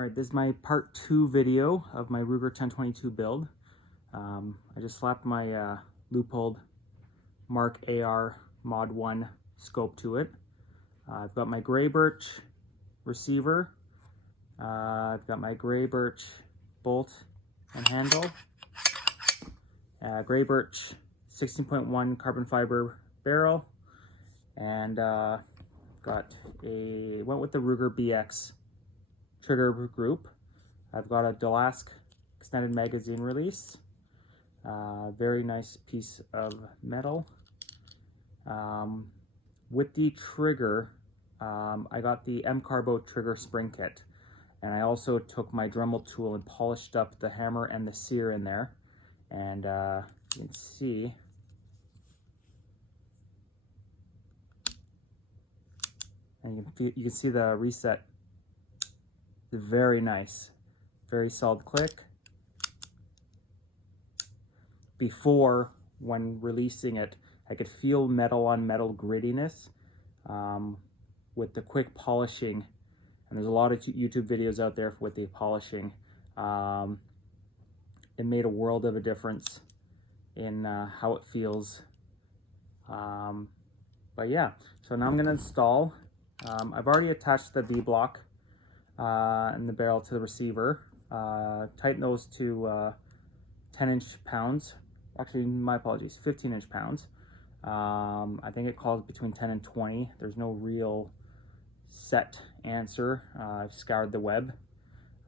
Alright, this is my part 2 video of my Ruger 1022 build. I just slapped my loopholed Mark AR Mod 1 scope to it. I've got my gray birch receiver. I've got my gray birch bolt and handle. Gray birch 16.1 carbon fiber barrel. And went with the Ruger BX trigger group. I've got a Delask extended magazine release. Very nice piece of metal. With the trigger, I got the M-Carbo trigger spring kit, and I also took my Dremel tool and polished up the hammer and the sear in there. And you can see you can see the reset. Very nice, very solid click. Before, when releasing it, I could feel metal on metal grittiness. With the quick polishing, and there's a lot of YouTube videos out there with the polishing, it made a world of a difference in how it feels. But yeah, so now I'm going to install. I've already attached the V-block and the barrel to the receiver. Tighten those to 10-inch pounds. Actually, my apologies, 15-inch pounds. I think it calls between 10 and 20. There's no real set answer. I've scoured the web.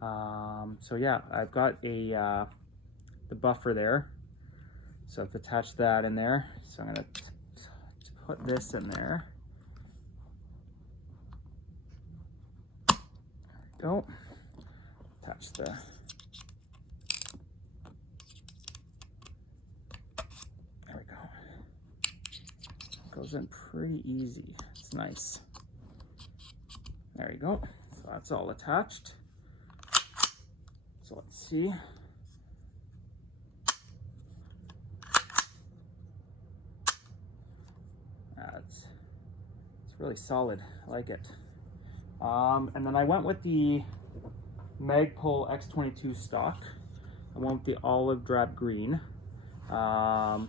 So yeah, I've got the buffer there. So I've attached that in there. So I'm gonna put this in there. Go. Attach the there we go. Goes in pretty easy. It's nice. There you go. So that's all attached. So let's see. It's really solid. I like it. And then I went with the Magpul X22 stock. I went with the olive drab green. It was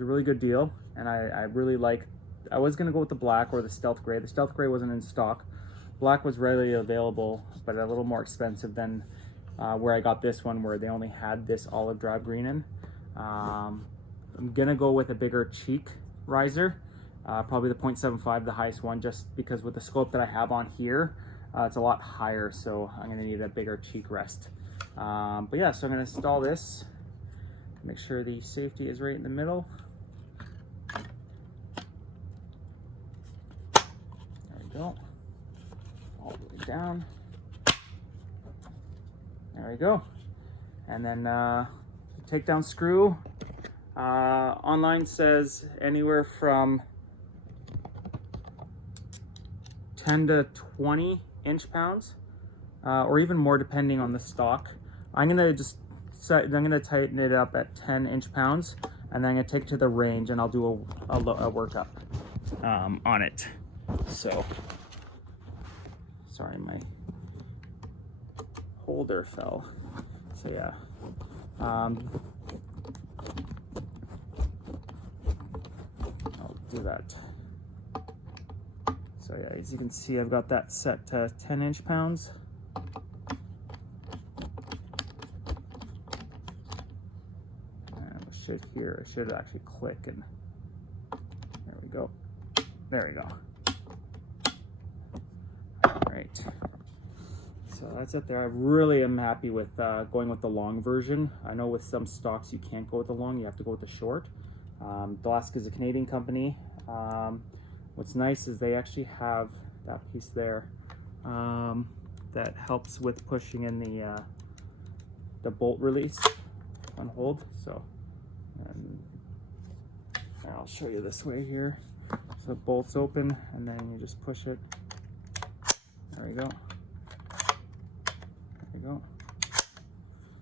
a really good deal, and I really like. I was gonna go with the black or the stealth gray. The stealth gray wasn't in stock. Black was readily available, but a little more expensive than where I got this one, where they only had this olive drab green in. I'm gonna go with a bigger cheek riser. Probably the 0.75, the highest one, just because with the scope that I have on here, it's a lot higher, so I'm gonna need a bigger cheek rest. But yeah, so I'm gonna install this. Make sure the safety is right in the middle. There we go. All the way down. There we go. And then takedown screw. Online says anywhere from 10 to 20 inch pounds, or even more depending on the stock. I'm gonna tighten it up at 10-inch pounds, and then I'm gonna take it to the range and I'll do a workup on it. So, sorry, my holder fell. So yeah. I'll do that. So yeah, as you can see, I've got that set to 10-inch pounds. And it should actually click, and there we go. There we go. All right. So that's it there. I really am happy with going with the long version. I know with some stocks you can't go with the long, you have to go with the short. Delask is a Canadian company. What's nice is they actually have that piece there that helps with pushing in the bolt release on hold. So, and I'll show you this way here. So it bolts open, and then you just push it. There you go. There you go.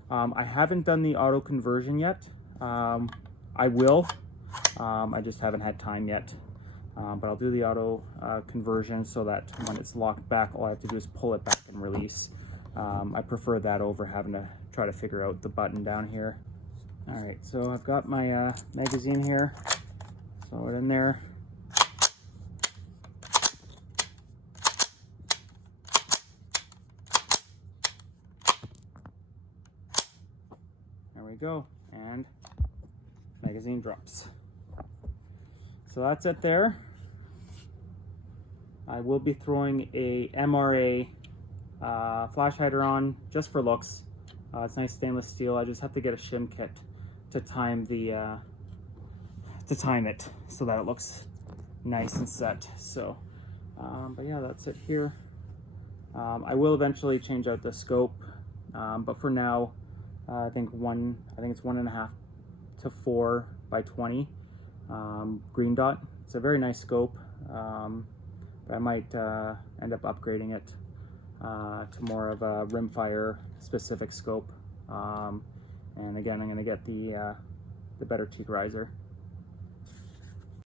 I haven't done the auto conversion yet. I will. I just haven't had time yet. but I'll do the auto conversion so that when it's locked back, all I have to do is pull it back and release. I prefer that over having to try to figure out the button down here. All right, so I've got my magazine here. Throw it in there. There we go, and magazine drops. So that's it there. I will be throwing a MRA flash hider on just for looks. It's nice stainless steel. I just have to get a shim kit to time it so that it looks nice and set. So, but yeah, that's it here. I will eventually change out the scope, but for now, I think it's 1.5 to 4 by 20 green dot. It's a very nice scope, but I might end up upgrading it to more of a rimfire specific scope. And again, I'm going to get the better teak riser.